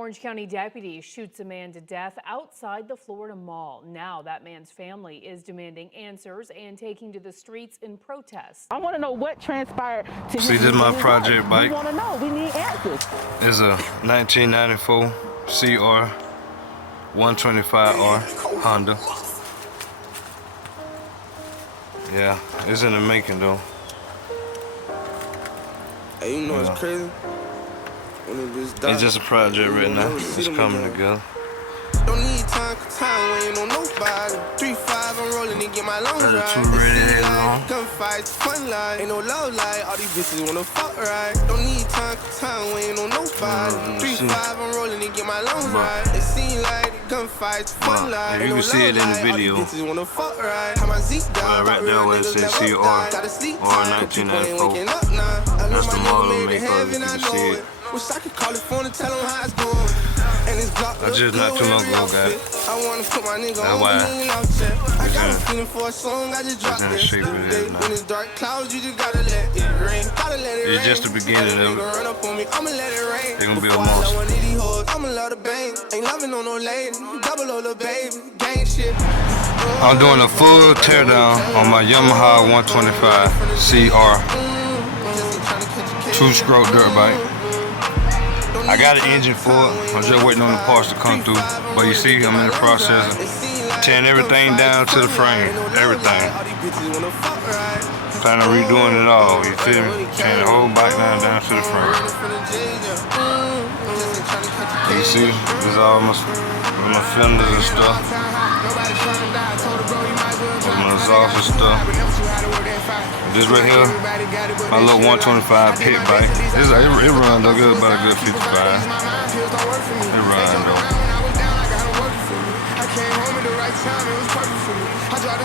Orange County deputy shoots a man to death outside the Florida Mall. Now that man's family is demanding answers and taking to the streets in protest. I want to know what transpired to him. See, this is my project bike. We want to know. We need answers. It's a 1994 CR 125R Honda. Yeah, it's in the making though. Hey, you know it's crazy. It's just a project right now. It's coming together. Don't need time waiting on nobody. 3-5, I'm rolling and get my lungs right. Gunfights, fun life, ain't no love life. All these bitches wanna fuck right. Don't need time waiting on nobody. 3-5, I'm rolling and get my lungs right. It seems like gunfights, fun life. Yeah, you can see it in the video. Right there where it says CR or 1994. That's the model maker. You can see it. Wish I could call the phone and tell them how it's going. And it's blocked. I just not too long ago got it. I wanna put my nigga on I got a feeling for a song, I just dropped it. When it's dark clouds, you just gotta let it rain. It's just the beginning of it. Run up on me, I'ma let it rain. They're gonna be a monster. I'ma love the bang. Ain't loving on no lady. Double O the baby. Gang shit. I'm doing a full teardown on my Yamaha 125 CR 2-stroke dirt bike. I got an engine for it. I'm just waiting on the parts to come through. But you see, I'm in the process of tearing everything down to the frame. Everything. Planning on redoing it all. You feel me? Tearing the whole bike down to the frame. You see, this is all my fenders and stuff. My exhaust and stuff. This right here, my little 125 pit bike. It runs though good, about a good 55. It runs though.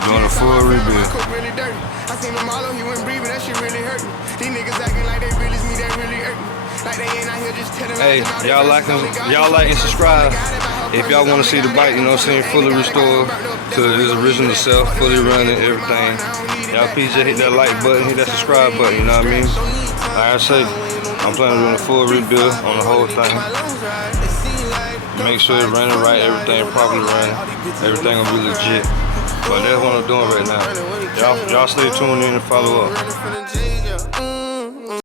Doing a full rebuild. Hey, y'all like and subscribe. If y'all want to see the bike, you know what I'm saying, fully restored to its original self, fully running, everything. Y'all please just hit that like button, hit that subscribe button, you know what I mean? Like I say, I'm planning on doing a full rebuild on the whole thing. Make sure it's running right, everything properly running, everything will be legit. But that's what I'm doing right now. Y'all stay tuned in and follow up.